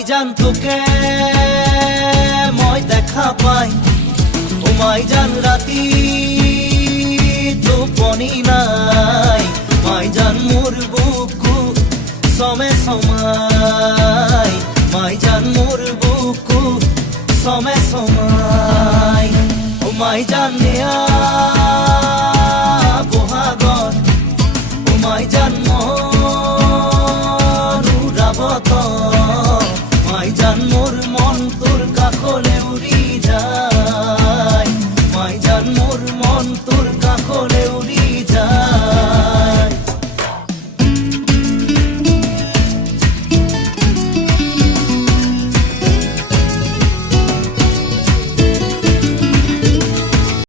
মাইজান তোকে মই দেখা পাই, ও মাইজান রাতি টোপনি নাই, মাইজান মোর বুকু সমে সমাই, মাইজান মোর বুকু সমে সমাই, ও মাইজান নিয়া